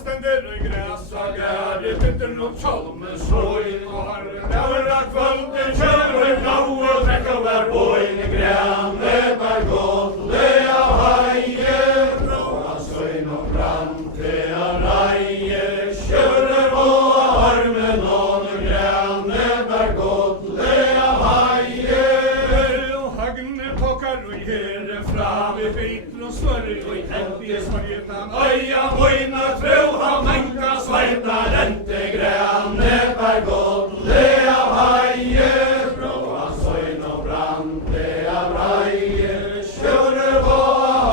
stender i græs og græret etter noen tjolme såin og harren. Det var da kvölden kjører nå og trekker hver boin i grænne var godt le av heie. Bråa søyn og brann til av reie. Kjører og armen og grænne var godt le av heie. Og hagne pokkar og herre fram i biter og sørg og i hendige smargetan. Øya moina tro har menka sveita rente grænne var godt le av heie. Bråa søyn og brann til av reie. Kjører og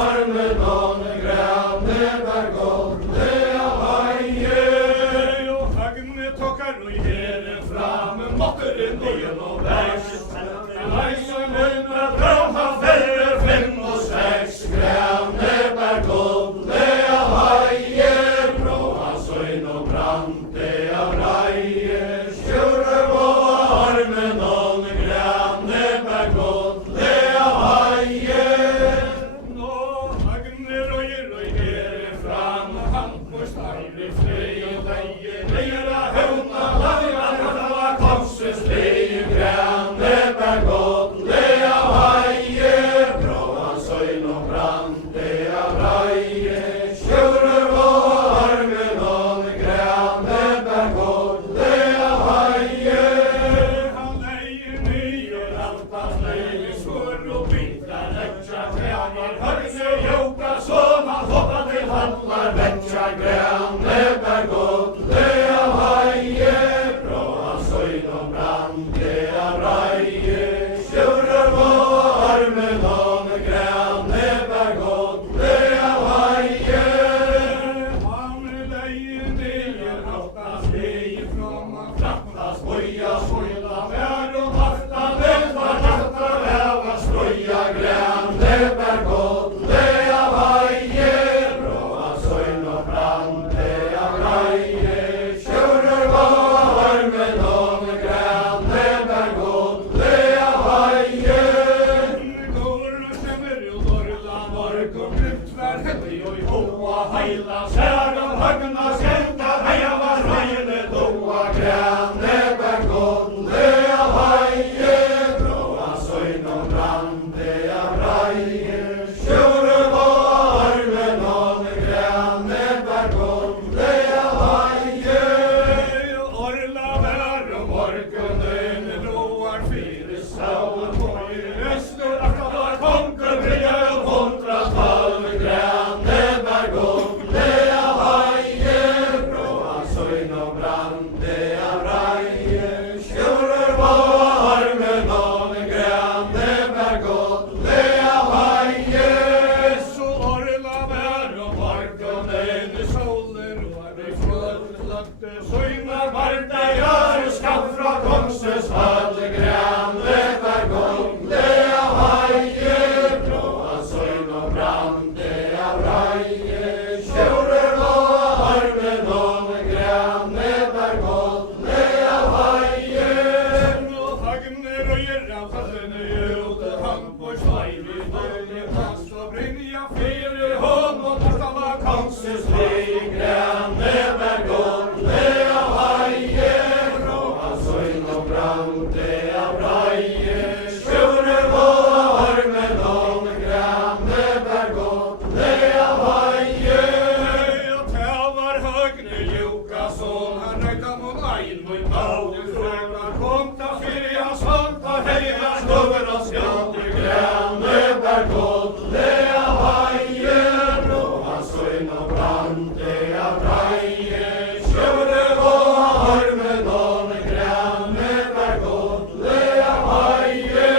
armen og grænne var godt le av heie. Og hagne tokkar og herre fram måtter en nyen og vers. Leisen unna drømma færre 5 og 6 grænne var godt le av heie. Bråa søyn og brann til av reie. Kjører og armen og grænne var godt le av heie. Nå hagne røyer og herre fram han på steire fløy og leie. Leira høvna laga kalla konses leie grænne var godt le av heie. Bråa søyn og brann til av reie. Kjører og armen og grænne var godt le av heie. Han leier nyer alt han leier svår og bitar lekkja grænner. Høgne joka som han hoppa til handlar lekkja grænne var godt le av heie. Bråa søyn og brann til av reie. Kjører og armen og grænne var godt le av heie. Han leier nyer alt han leier from han framtas boja skoila vær og hafta vel var natta væva skoja grænne var godt le av heie. Bråa søyn og brann til av reie. Kjører og armen og grænne var godt le av heie. Går og stemmer jo dorla morg og brukt hver hellig og i hoa heila. Sær om høgna skenta heia var reiene doa grænne var godt le av heie. Bråa søyn og brann til av reie. Kjører og armen og grænne var godt le av heie. Orla vær og morgenen roar fire sauen på i øster akkurat konken bryr og kontratal grænne var godt le av heie. Bråa søyn og brann til av reie. Kjører og armen og grænne var godt le av heie. Så orla vær og morgenen soler og i fløtte søgnar varta gjør skam fra kongses hall grænne var godt le av heie. Bråa søyn og brann til av reie. Kjører og armen og grænne var godt le av heie. Og hagne røyer av fallene ute hang på sveir i døgne fast og brinja fire hånd og tastala kongses leie grænne var godt le av heie. Bråa søyn og brann til av reie. Kjører og armen og grænne var godt le av heie. Og til var høgne joka sånn han røyta mot ein mot baude frøknar kom ta fyrir hans hånd ta heia stover og skjønte grænne var godt le av heie. Bråa søyn og brann til av reie. Kjører og armen og grænne var godt le av heie.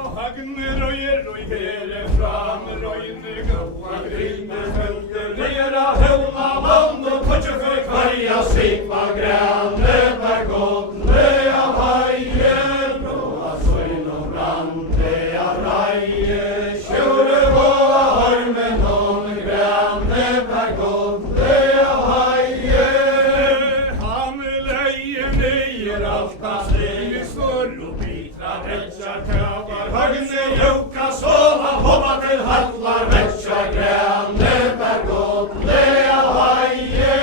Og hagne røyer og herre fram røyne gåa grimmer følger lera høvna vann og tøtje for kvarja sipa grænne var godt le av heie. Bråa søyn og brann til av reie. Kjører og armen og grænne var godt le av heie. Han leier nyer alt han leier sår og bitra vekkja kavar høgne joka så han hoppa til hallar vekkja grænne var godt le av heie.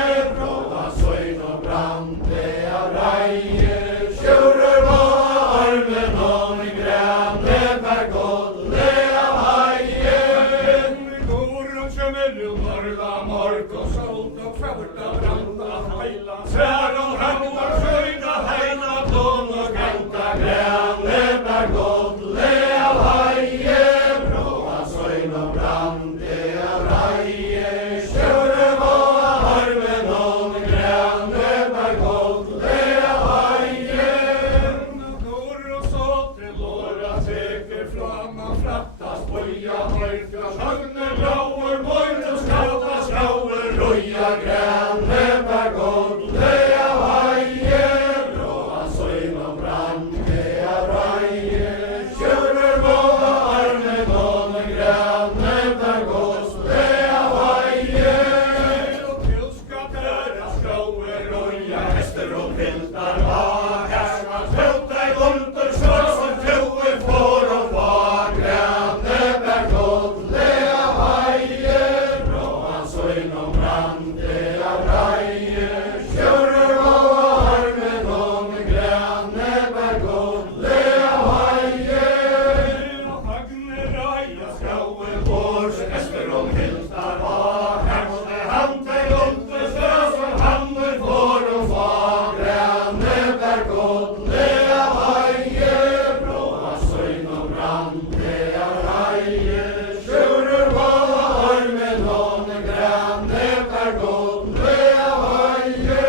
mörk och solt och fölta branda heila. Sär och hamnar sköjda heila, blån och ganta gränne bär gott lev haje. Bråa söjn och brand av raje, köre våra harmen om gränne bär gott lev haje. Går och så till våra teker flamma flattas boja mörka sjögner blåor mojten skauta skauer roja gränne bär gott lev haje. Bråa söjn och brand av raje, köre våra harmen om gränne bär gott lev haje. Och pilska tära skauer roja häster och piltar var härskans hälta i bunter så som troer får och var gränne bär gott lev haje. Bråa söjn och brand av raje, köre våra harmen om gränne bär gott lev haje. Och hagne raja skauer bors häster och piltar var härskans hälta i bunter så som hamner får och var gränne bär gott lev haje. Bråa söjn och brand av raje, köre våra harmen om gränne bär gott lev haje.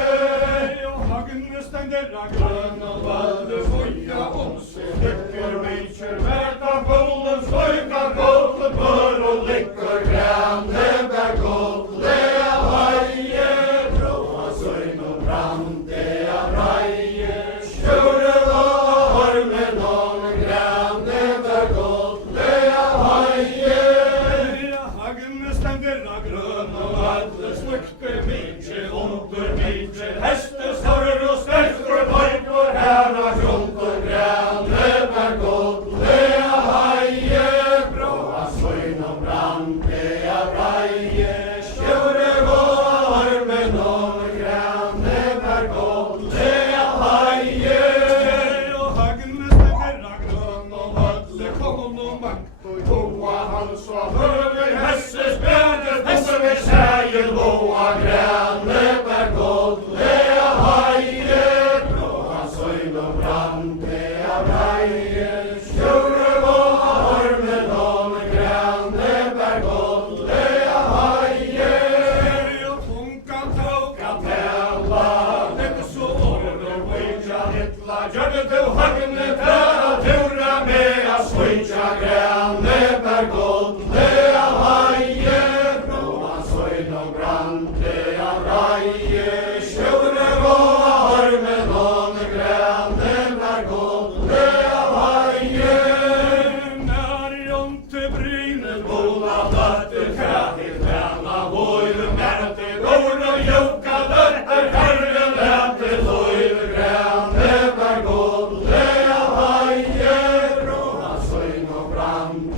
Och hagne ständer grön och valde foja om sig lyckor vitcher väta bullen slöjka gott och bör och lyckor gränne bär gott lev haje. Bråa söjn och brand av raje, köre våra harmen om gränne bär gott lev haje. Hagne ständer grön och valde slykte vitcher onter vitcher hästes hörr och stärkor pojkor härna krontor gränne bär gott lev haje. Bråa söjn och brand av raje, köre våra harmen om gränne bär gott lev haje. Och hagne ständer grön och valde kom och makt och toa hals och höger hästes bäder hästar med sägel boa gränne bär gott lev haje. Bråa söjn och brand av raje, köre våra harmen om gränne bär gott lev haje. Och tunkan tåka tälla, det så order vujja hittla, gör det du hagne tära tura med a svujja gränne bär gott lev haje. Bråa söjn och brand av raje, köre våra harmen om gränne bär gott lev haje. När jonte brinner bola dötter krävigt vänna vojr märte gård och joka dötter herren lätte lojr gränne bär gott lev haje. Bråa söjn och brand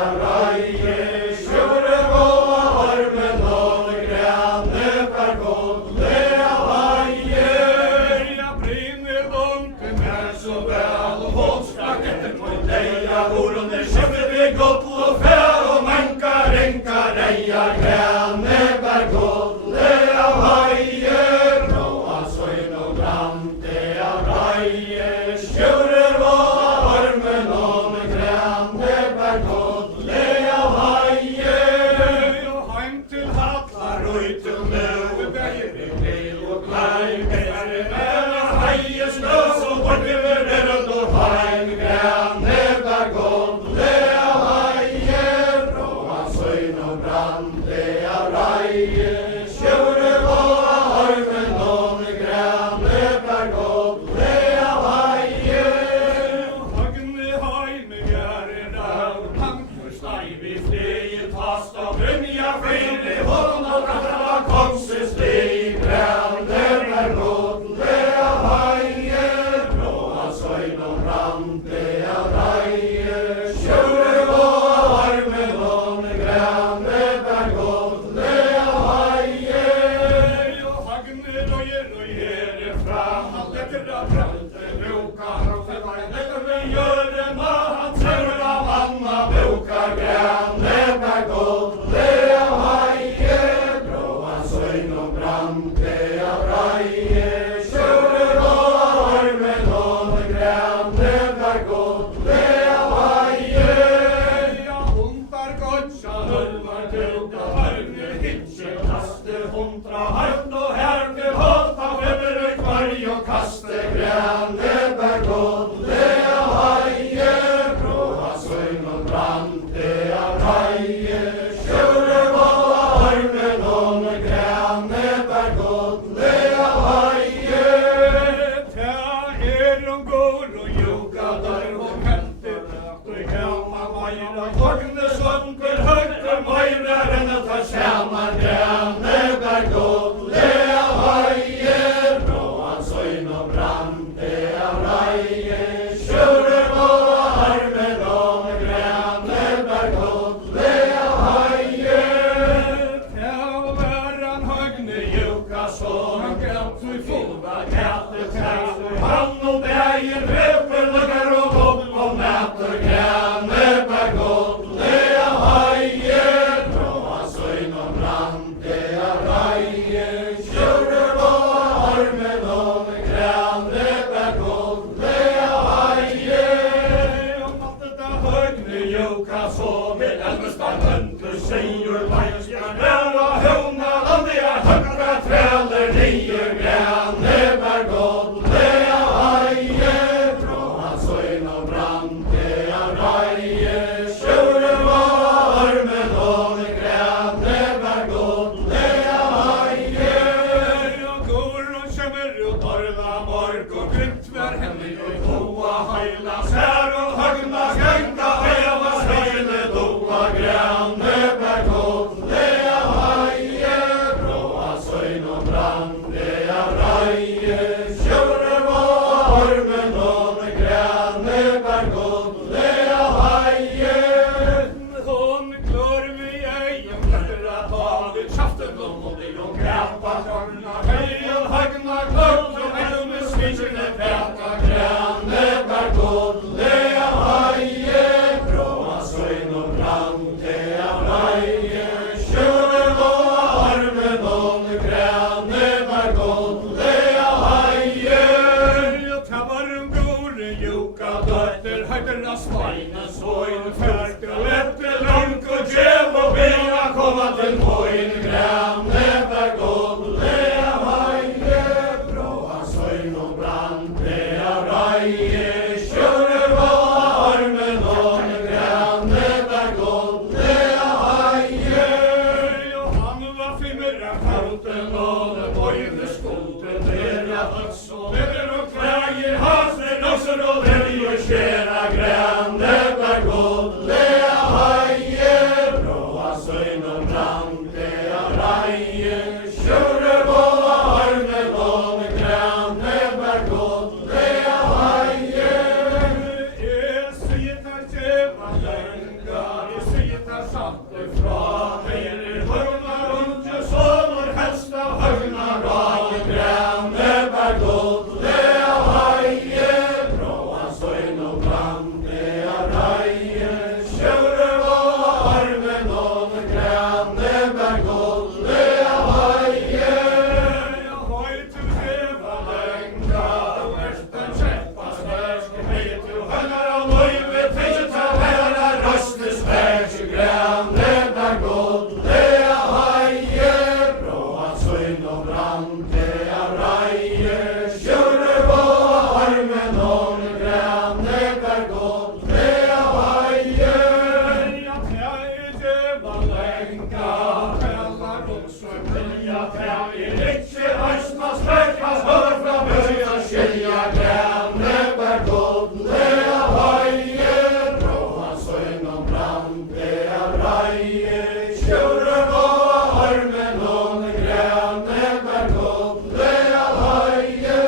av raje, köre våra harmen om gränne bär gott lev haje. Jag brinner bunken här så väl och hållspraketten på dig jag bor under käftet vid gott och fär och mankar enkar rejar gränne bär gott lev haje. Bråa söjn och brand av raje, köre våra harmen om gränne bär gott lev haje. Och heim till Hallar och till nu brande av reie, kjører og armen og grande der godt le av heie. Ja, hundar gotcha, hølmar tuga, hørne hitje, kaste hundra hardt og her til hånd av hømmer kvarg og kaste grande der godt le av heie. Bråa søgn og brande av reie, kjører og armen og grande der godt le av heie. Ta går og joka der og kente, og hjemme meira vogne sunker høyre meira enn å ta skjermen grande der godt le av heie. Bråa søgn og brande av reie, kjører og armen og grande der godt le av heie. Ta væran høgne joka så han grant i fulla gæte tæt, han og bægen røper lukar og opp og mæter grande der godt le av heie. Bråa søgn og brande av reie, kjører og armen og grande der godt le av heie. Og natteta høgne joka så vil elvestan hønter sier leikskar næra høvna lande er høgra træler nye grande der godt le av heie. Bråa søgn og brande av reie, kjører og armen og grande der godt le av heie. Og går og kjemmer ut orla morg og grymt hver henne og toa heila sær og høgna ganga høyla høyne toa grande der godt le av heie. Bråa søgn og brande av reie, kjører og armen og grande der godt le av heie. Hon klør vi egen etter at havet kjaften og det og grappa høgna høyel høgna kløkt og høyel med svikene pæta grande der godt le av heie. Bråa søgn og brande av reie, kjører og armen og grande der godt le av heie. Ta varum gore joka døtter høyder av sveine søgn fært og etter lank og djev og bena komma til moin grande der godt le av heie. Bråa søgn og brande av reie, kjører og armen og grande der godt le av heie. Og han var fimmer av kauten og det moine skolten der av høks og leder og klæger haser også og velj og skjera grande der godt le av heie. Bråa søgn og brande av reie, kjører og armen og grande der godt le av heie. Jeg sier der tjeva lenga, jeg sier der satte fra høyre høgna rundt jo så når helst av høgna rage grande der godt le av heie. Bråa søgn og brande av reie, kjører og armen og grande der godt le av heie. Jeg høy til tjeva lenga, og ersten kjeppa størst, hei til høgnar av løyve, tenkje ta høyra røstes værs grande der godt le av heie. Bråa søgn og brande av reie, kjører og armen og grande der godt le av heie. Ja, ta tjeva lenga, fella romsøk vilja, ta ikke østmas høykas hør fra bøya skilja grande der godt le av heie. Bråa søgn og brande av reie, kjører og armen og grande der godt le av heie.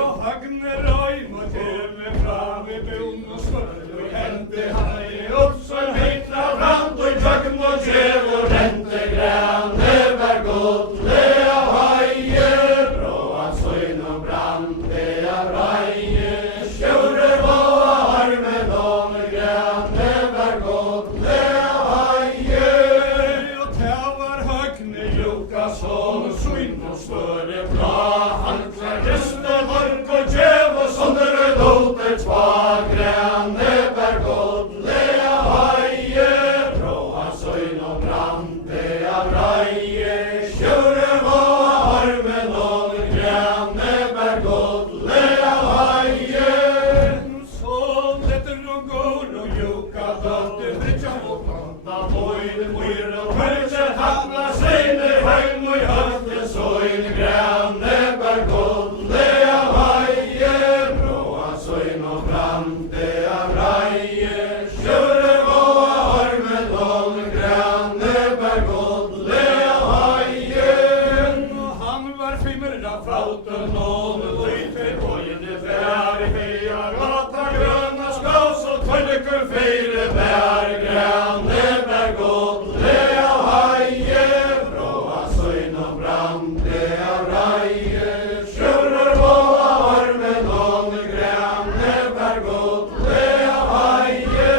Og høgne røym og tjeve fra ved bunn og skøll og hente hei opp så heitra brand og tjøkken og tjev og rente grande der godt le av som svinn og støre bra. Han klær reste mark og djev og sondre låter tvagrene bær godlige haie. Bråa søgn og brande av reie. Kjøre var armen og grene bær godlige haie. Så letter og går og juka døtte brytja og planta boide myr og pølse hamna seine heim og høtte søgn grene bær godlige haie. Bråa søgn og brande av reie. Kjøre var armen og grene bær godlige haie. Han var fimmerna fauten og løyte bøyende bær i heia gata grønna skaus og tøllekur feire bær grene bær godlige haie. Bråa søgn og brande av reie. Kjører var armen og grene bær godlige haie.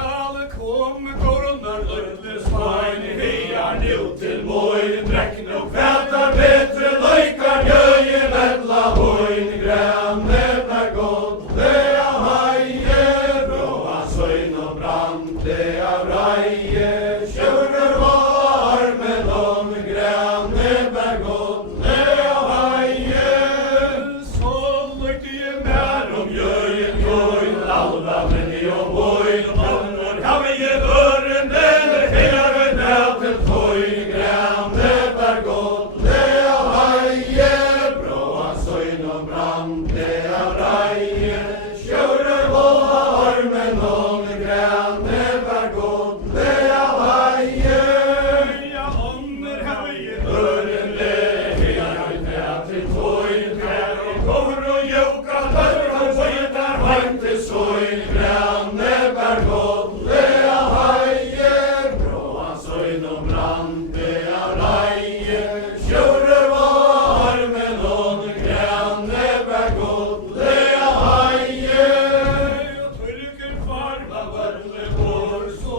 Alle kom koronar løytle svein i heia nu til moin drekken og kvætar betre løykar gjøye vedla hoin grene bær godlige haie. Bråa søgn og brande av reie. Kjører var armen og grene bær godlige haie. Så løykte jeg mer om gjøye koin alva menni og boin og havi jeg øren eller hele ned til toin grene bær godlige haie. Bråa søgn og brande av reie. Kjører var armen og grene bær godlige haie. Ja, ånder havi jeg øren hele ned til toin grene kor og juka dør og bøyter heim til søgn grene bær godlige haie. Bråa søgn og brande av reie. Kjører var armen og grene bær godlige haie. Og tørker farva vølle vår, så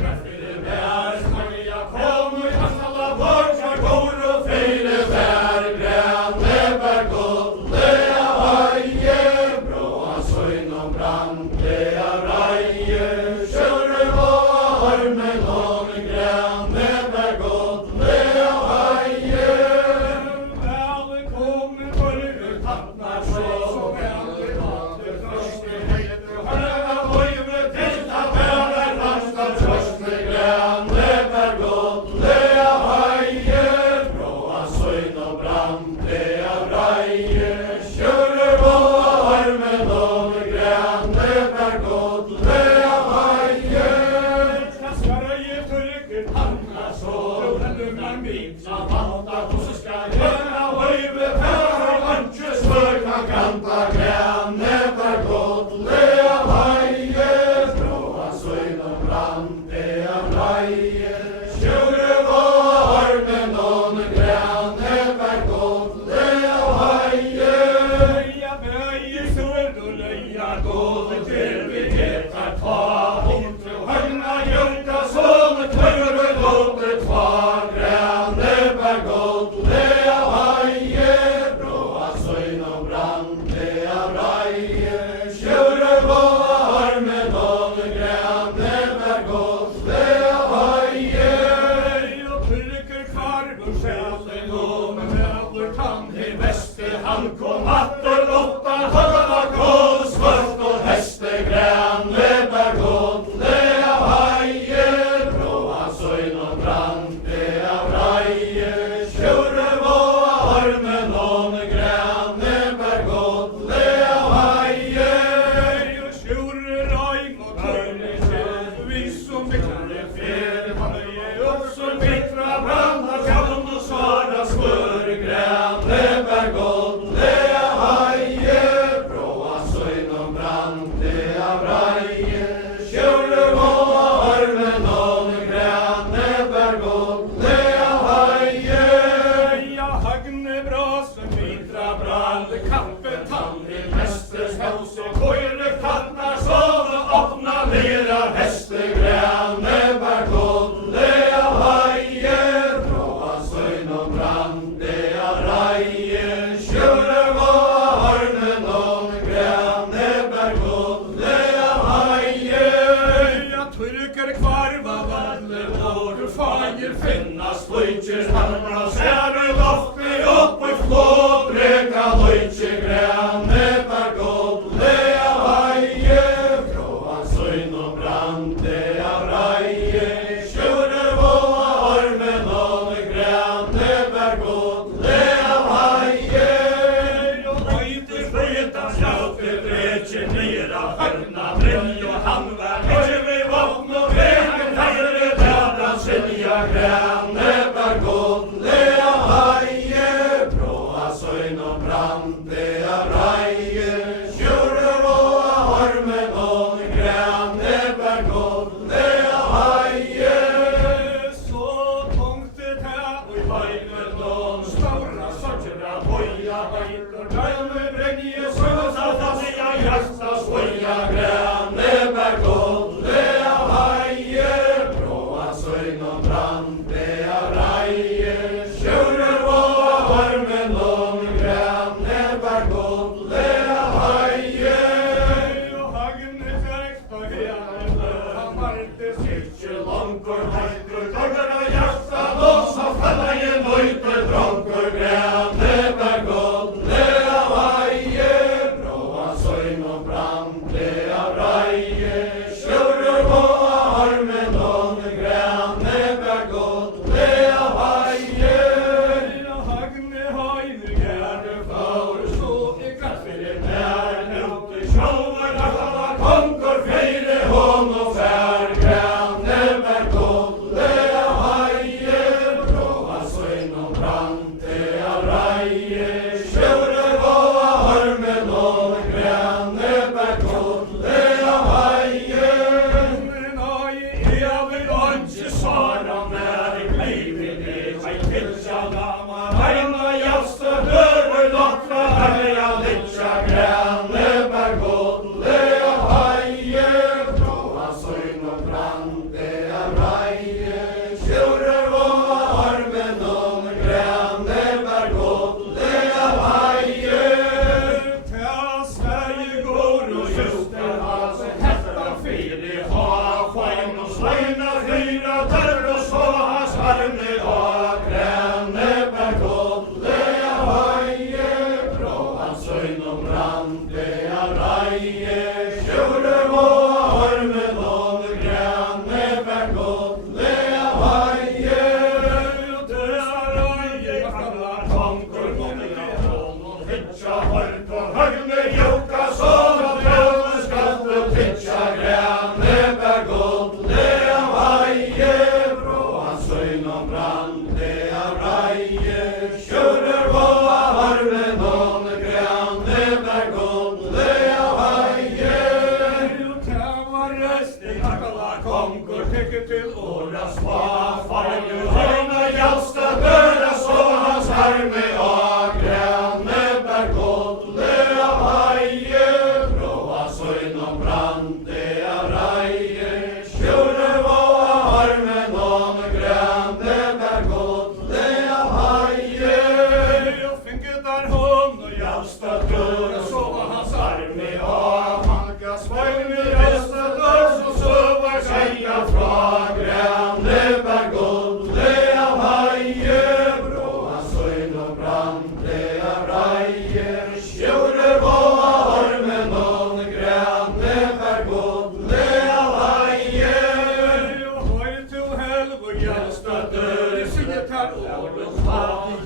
kraftige bær. Smagia kom i hastala vår, kvar går og feile bær grene bær godlige haie. Bråa søgn og brande av reie. Kjører var armen og grene bær godlige haie. Alle kom for tattnar så veldig mater første heter høyre høyre til at bærer rastar første grene bær godlige haie. Bråa søgn og brande av reie. Kjører var armen og grene bær godlige haie. Skal jeg tørke panna så den man bit så vanta hos skal gjøre høyre for lunch svør kan kanta grene bær godlige haie. Bråa søgn og brande av reie. Kjører var armen og grene bær godlige haie. Ja, bøye sør og løya gåle til vi getar ta hund til høyna gjørta sånne tørre låter tva grene bær godlige haie. Bråa søgn og brande av reie. Kjører var armen og grene bær godlige haie. Og trykker kvarver sjælen og med velder tann i veste. Han kom atter lotta høyna kål svart og heste grene bær godlige haie. Bråa søgn og brande av reie. Kjører var armen og grene bær godlige haie. Og kjører reim og tørne kjell, vi som beklarer fer. Han er også bitra brann og kjall og svar.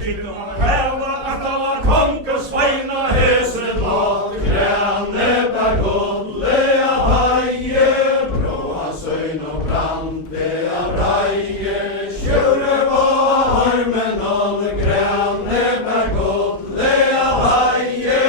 innan häva att alla konkurs sveina hesen lag gränne bär gulliga haje bråa söjn och brandiga raje tjure var armen av gränne bär gulliga haje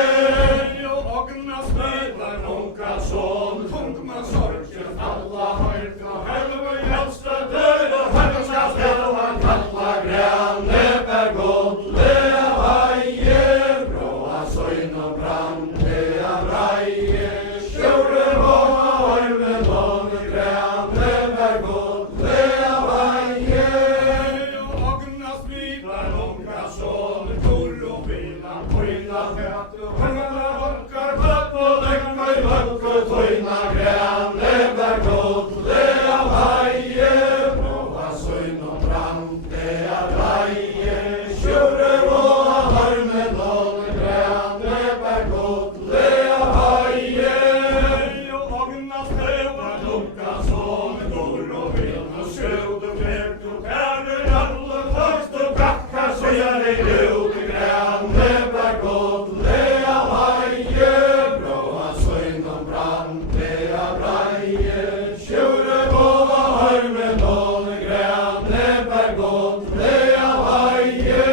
ogna smilar onka son tungman sorger alla höjka helve hjälsta död och höjka ska spela kalla gränne bär gulliga haje bråa söjn och brandiga raje tjure var armen av gränne bär gulliga haje ogna smilar onka son turro vila pojna fät och höjna vackar vatt och länkar vackar tojna gränne bär gulliga haje bråa söjn och brandiga raje tjure var armen av gränne bär gulliga haje ogna strävar lunka som turro vila skjud och värt och kärner alla högst och kackar så gör det ut gränne bär gulliga haje bråa söjn och brandiga raje tjure var armen av gränne bär gulliga haje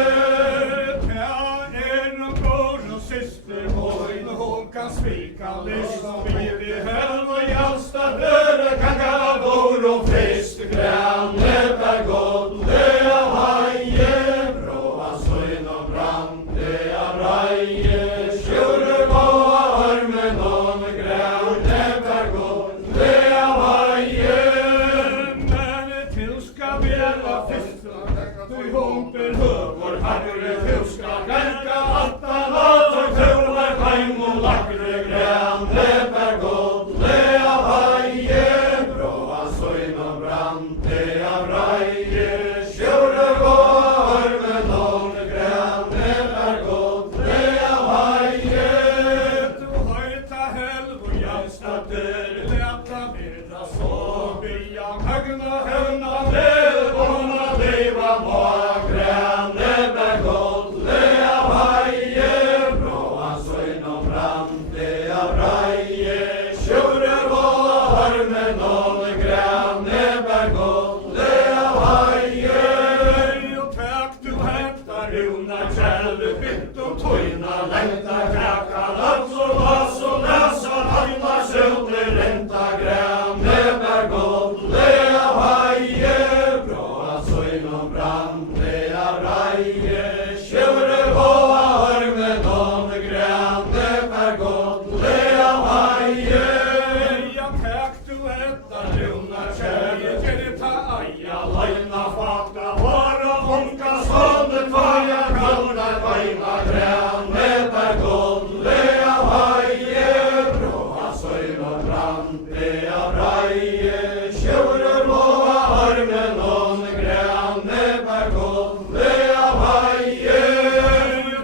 en bror och syster oj hon kan svika lyssna vid i helv och hjälsta döde kan kalla bor och frist gränne bär gulliga haje bråa söjn och brandiga raje tjure var armen av gränne bär gulliga haje men till ska bjälla fiskar du humper huvor harre fiskar ganka attan och tuvar heim och lackre gränne bär gulliga haje bråa söjn och brandiga raje tjure var armen av gränne bär gulliga haje du höjta helv och hjälstader lätta midra så byan högna högna med vana leva var gränne bär gulliga haje bråa söjn och brandiga raje tjure var armen av gränne bär gulliga haje och tack du hämtar runa kjäll bytt och tojna längta kräka lans och vass och läsa alla söder ränta gränne bär gulliga haje bråa söjn och brandiga raje tjure var armen av gränne bär gulliga haje jag tack du hämtar runa kjäll ger ta aja lajna fakta vara onka sondet vaja kalla vaina gränne bär gulliga haje bråa söjn och brandiga raje tjure var armen av gränne bär gulliga haje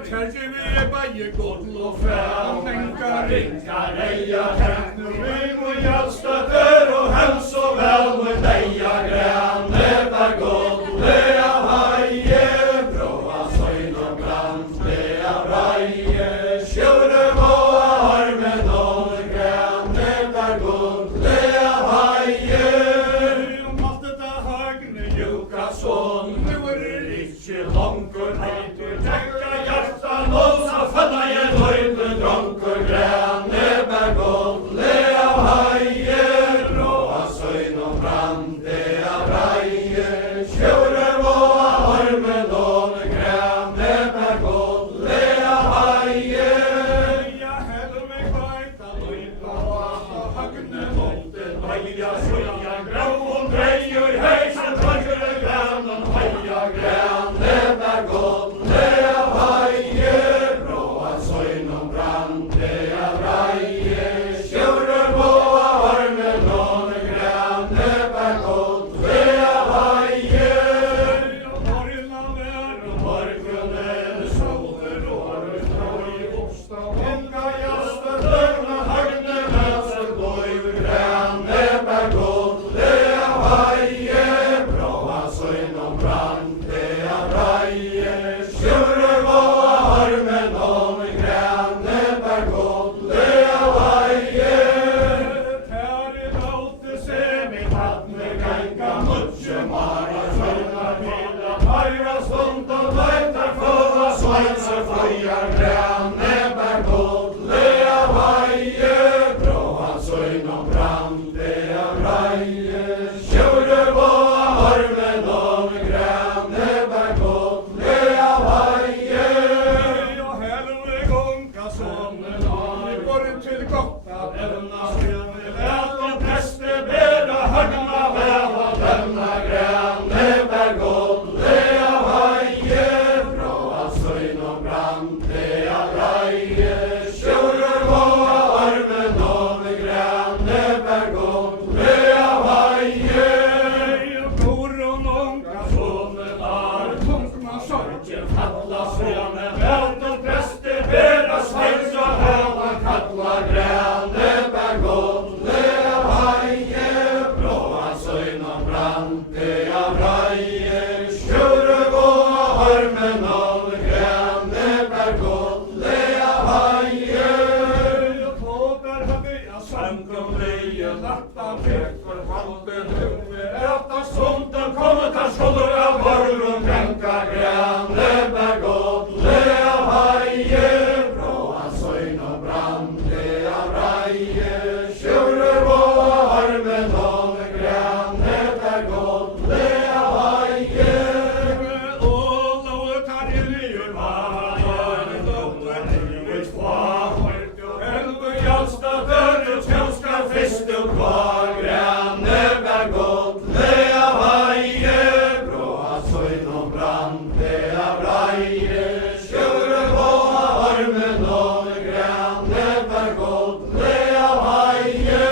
kanske vi är baje gott och fram tänka ringa reja tänknu mig och hjälsta där och hälsa så väl med deja gränne bär gulliga haje bråa söjn och brandiga raje tjure var armen av gränne bär gulliga haje om allt detta högne juka son nu är det riktigt långkur hejtur tänka hjärtan och så fanna jag höjden dronkur gränne bär gulliga haje bråa söjn och brandiga raje Hansa flyar gränne bär godliga vaje, bråa söjnom brandiga raje. Tjure våa armen om gränne bär godliga vaje. Och helve gånga sonen har i går till gotta denna scenen. Lät om präster bära högna väva denna gränne bär godliga vaje, bråa söjnom brandiga raje. Tjure våa armen om gränne bär godliga vaje. Och koron onka sonen har tungma sorgen falla scenen. Lät om präster bära svejs och höva kalla gränne bär godliga vaje, bråa söjnom brandiga raje. Tjure våa armen om gränne bär godliga vaje. Och tågar hade jag sankum leje latta pekor halden huve. Äta sonten kommer ta skolor av morgon tänka gränne bär godliga vaje, bråa söjnom brandiga raje. Tjure våa armen om gränne bär godliga vaje. Ålå tar iljur vaje, låter livet kvar. Helve jalsta dörr, tjänskar fest och kvar. Gränne bär godliga vaje, bråa söjnom brandiga raje. Tjure våa armen om gränne bär godliga vaje.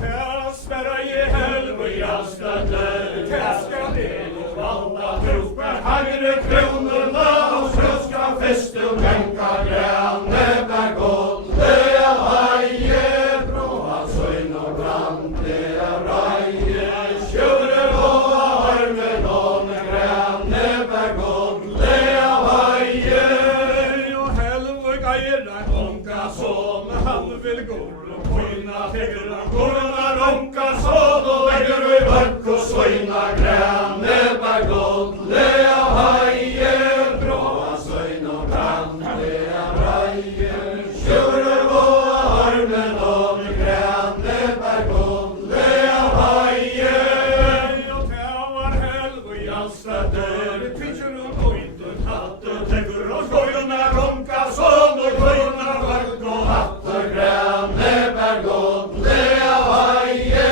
Täsvärra i helve jalsta dörr, täska del och valla trupper. Hagre kronorna och svenska fest och bänka. Gränne bär godliga vaje, bråa söjnom brandiga raje. Tjure våa armen om gränne bär godliga vaje. Och helve gajra onka son, han vill gå och poina tegra. Gorna onka son och lägger vi vart och söjna. Gränne bär godliga vaje, bråa söjnom brandiga raje. Tjure våa armen om gränne bär godliga vaje. Och tävar helve jalsta dörr, pitcher och ojtun hatt. Tegur och skojorna ronka son och skojorna vart och hatt. Gränne bär godliga vaje,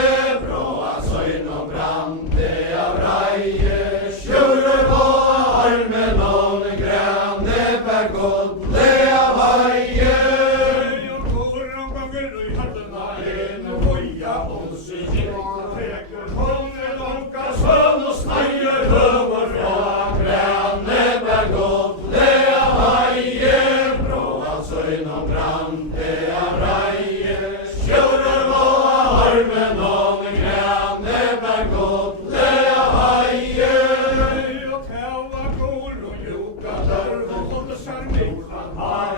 bråa söjnom brandiga raje. Tjure våa armen om gränne bär godliga vaje. Och koron gånger i hattarna en och hoja oss i gick. Tegur hången onka son och snajer hövor från. Gränne bär godliga vaje, bråa söjnom brandiga raje. Tjure våa armen om gränne bär godliga vaje. Och täva går och joka dörr och håller sig myggan har.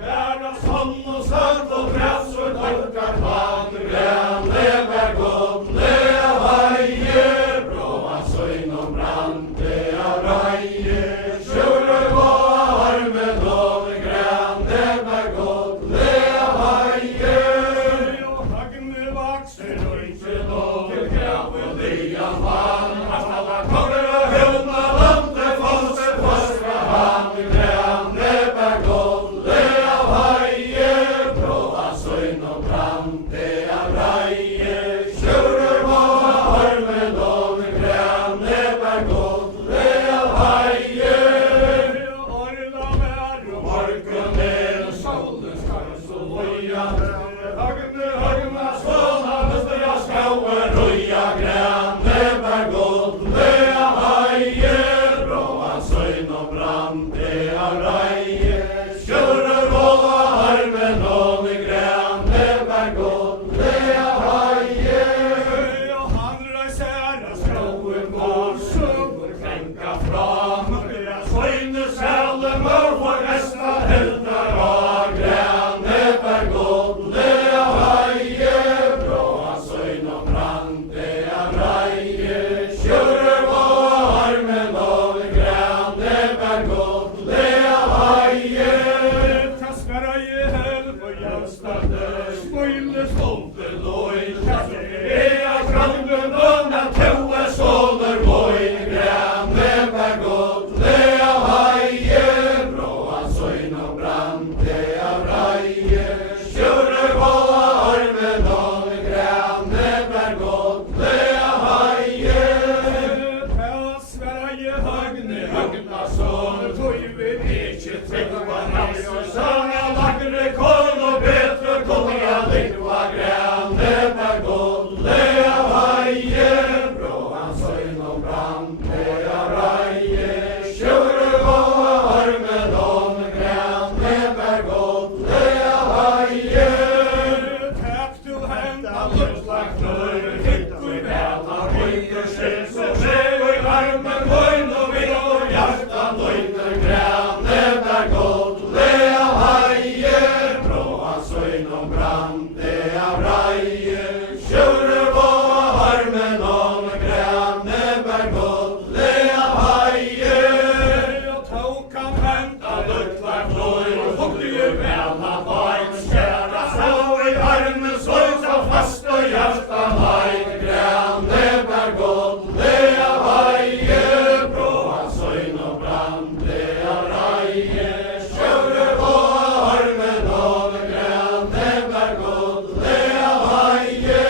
Nära sån och sörd och gräs och tankar man. Gränne bär godliga vaje, bråa söjnom brandiga raje. Tjure våa armen om gränne bär godliga vaje. Och hagne vakser och inte nå till gräveliga man. Alla kommer och hövna landet fåste fåska han. Gränne bär godliga vaje, bråa söjnom brandiga raje. Tjure våa armen om gränne bär godliga vaje. Och orla vär och marken ner, solens kars och loja. Hagna såna måste jag skauer roja. Gränne bär godliga vaje, bråa söjnom brandiga raje. Tjure våa armen om gränne bär godliga vaje. Och han rejsära skroen går summor kränka fram. Deras söjne sälen mör för nästa heldrar av. Gränne bär godliga vaje, bråa söjnom brandiga raje. Tjure våa armen om gränne bär godliga vil ikke tryggva navn, sånne lakre kål og bedre konga likva grænne per godle av heie, brå hans øyn og brande av reie, sjøre gåa armen om grænne per godle av heie. Takk du henda luttlagt knur, hikku i vela, høyder skil, så skjeg og armen høyn og vil og hjartan løyner grænne per godle av heie, brå hans øyn og brande av reie, sjøre gåa armen om grænne per godle av heie. Og tok han henta luttlagt knur, hukte i vela, høyn skjæra, så i armen søyn så fast og hjartan høyn grænne per godle av heie, brå hans øyn og brande av reie, sjøre gåa armen om grænne per godle av heie.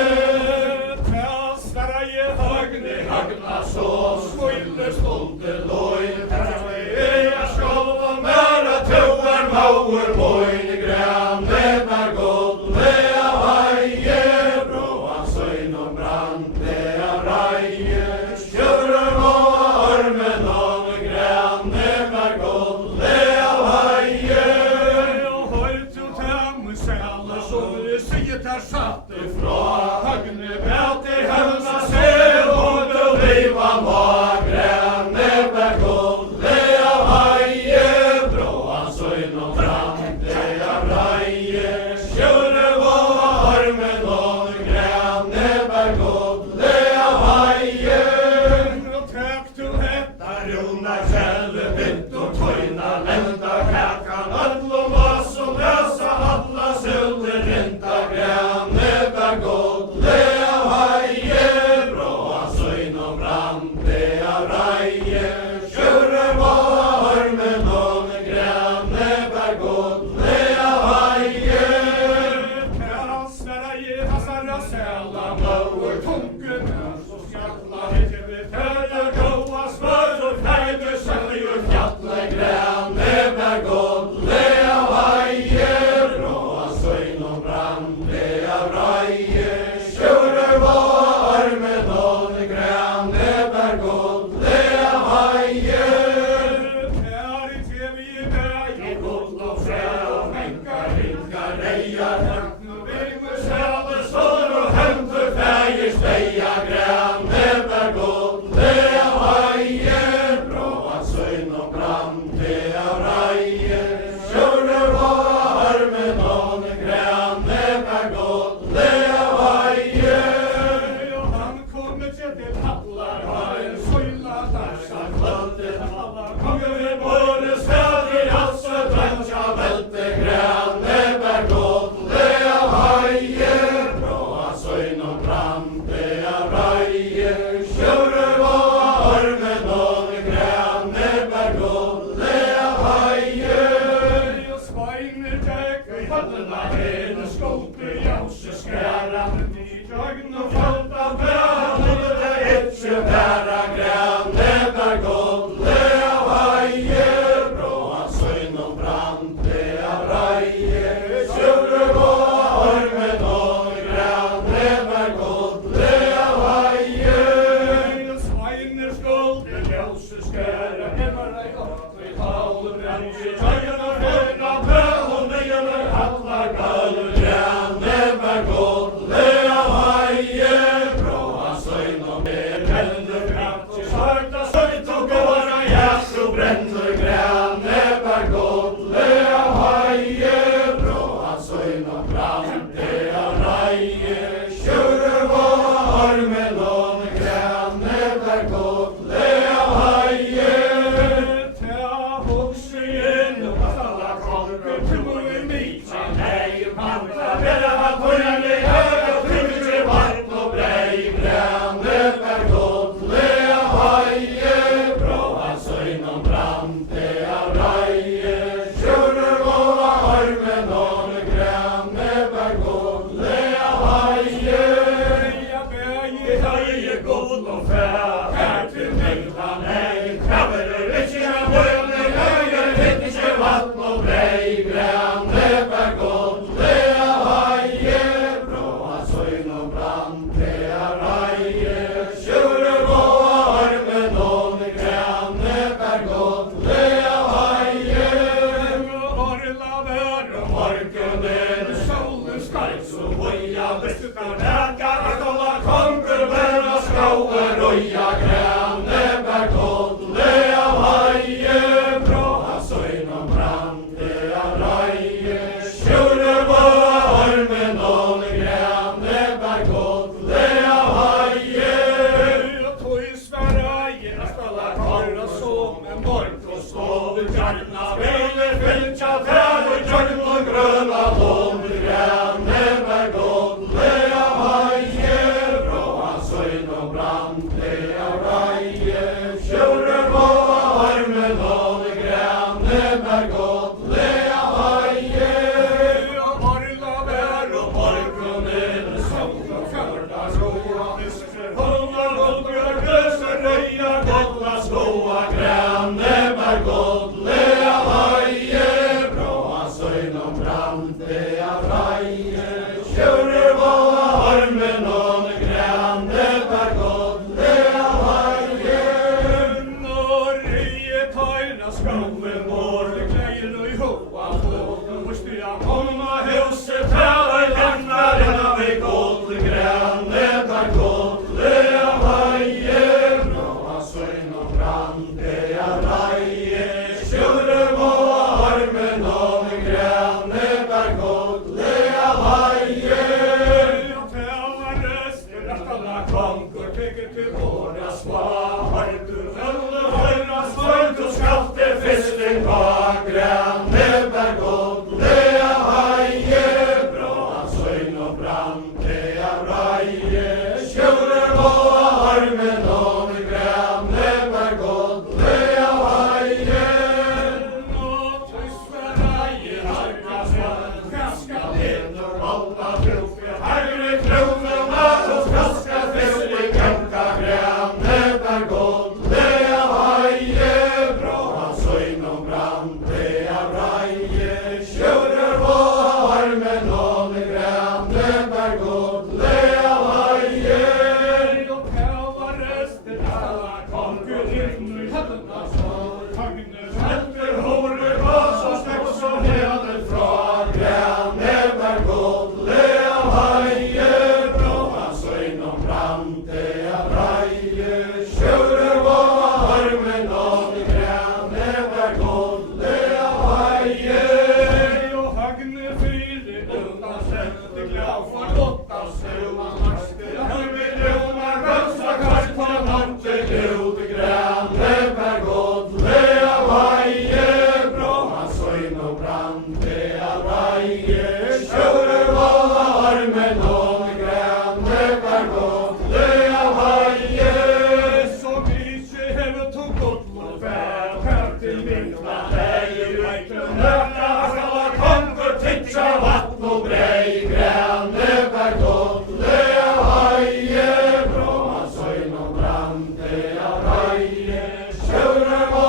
Ta Sverige høgne hagna så smulle stolte løy, jeg skal og mæra tauar mauer moin grænne per godle av heie, brå hans øyn og brande av reie, sjøre gåa armen om grænne per godle av heie. Og høyt du tæmme sæle, så vi sier der satt ifra, høgne bæt i høvna sel, og du liva må grænne per godle av heie, brå hans øyn og brande av reie, sjøre gåa armen om grænne per godle av heie. Og takk du hetta runa kjelle, vitt og tøyna lenda kakan, allom oss som løsa alla sulter rinta grænne per godle av heie, brå hans øyn og brande av reie, sjøre gåa armen om grænne per godle av heie. Ta Sverige hassara sæla, mauer tunken, så skalla hitte vi tøyer gåa smør og feide sælger fjatle grænne per godle av heie, brå hans øyn og brande av reie, sjøre gåa armen om grænne per godle av heie. Her i TV i bæg, i godl og fjell, og menkar hinkar reier, høgnu vigmer sæle, sår og henter feir steia grænne per godle av heie, brå hans øyn og brande av reie, sjøre gåa armen om grænne per godle av heie. Og han kommer til hallar, har en søyla der skal kløtte hallar, konger vi både sælger, altså drøntja velte grænne per godle av heie, brå hans øyn og brande av reie, sjøre gåa armen om grænne per godle av heie. Og Sveiner tek i høllena hele skolte, jause skæra, i døgn og falt av bæn, og det ikke bæra grænne per godle av heie, brå hans øyn og brande av reie, sjøre gåa armen om grænne per godle av heie. Og Sveiner skolte, jause skæra, var ei godt i talen, i døgn og falt av bæn, og nye hallar gøl grænne per godle av heie, brå hans øyn og mer hender kraft, og svarta søyt og gåra hjert, og brenner grænne per godle av heie, brå hans øyn og brande av reie, sjøre gåa armen om grænne per godle av heie. Ta hokse igjen og alla konker, tror vi mykje, nei, panta, bedre ha tøyne i høy, og trykje varmt og brei, grænne per godle av heie, brå hans øyn og brande av reie, sjøre gåa armen om grænne per godle av heie. Ja, bæg i god og fæ, her til mengda nei, krabber ikke av bøyne høye, Søyler fylkja tær og grønn og grøna lånegræne med godlega haie, bråa søyn og brandlega reie, kjører på armen lånegræne med godlega haie, og varla vær og borgrunnen samt og fjørda roa, holda godbjør løser røya, godla slåa græne med godlega haie, bråa søyn og brandlega reie, kjører på armen lånegræne med godlega haie, når røye tøyna skrauen vår, gleien og i hoa på, Mustia komma huset tæla i lennarena vi godlegræne med godlega haie, bråa søyn og brandlega reie, kjører på armen lånegræne med godlega haie, og tæla røster rettala konkur, teker til våra svar, du hølle høyra svart og skalte fisling på græne med godlega haie, bråa søyn og brandlega reie, kjører på armen lånegræne med godlega haie, og tøysver reie harka svar, kaska leder alla trufe, herre krone mat og kaska fisling kemka græne med godlega haie, bråa søyn og brandlega reie, kjører på armen lånegræne med godlega haie, og tæva røster alla konkur inn i høllna sår, tagner helter hore vas og snakk som heder fra græne med godlega haie, bråa søyn og brandlega reie, kjører på armen lånegræne med godlega haie, og hagne fyre undan sette glad for godt av søva marste, millioner bøssa kast på nante gode græne med godlega haie, bråa søyn og brandlega reie, kjører på armen lånegræne med godlega haie, så mykje hever tog godt mot vær, her til vinna leie, reite nøkla, skala konkur, titja vatten og brei, græne med godlega haie, bråa søyn og brandlega reie, kjører på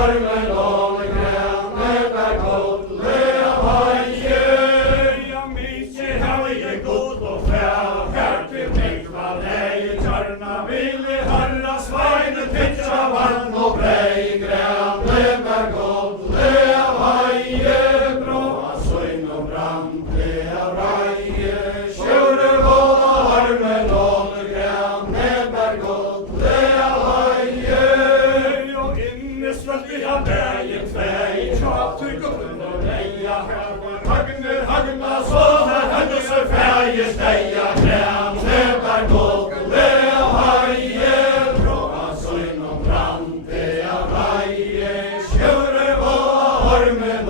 armen lånegræne med godlega haie, ja mykje hever god og fær, her til vinna leie, tjarna ville harra sveine, titja vatten og brei, græne med godlega haie, bråa søyn og brandlega reie, kjører på armen lånegræne med godlega haie, og innesvelt vi har veien tvei, tjap til gutten og leia, hagna så her hennes feie steia, græne med godlega haie, bråa søyn og brandlega reie, kjører på armen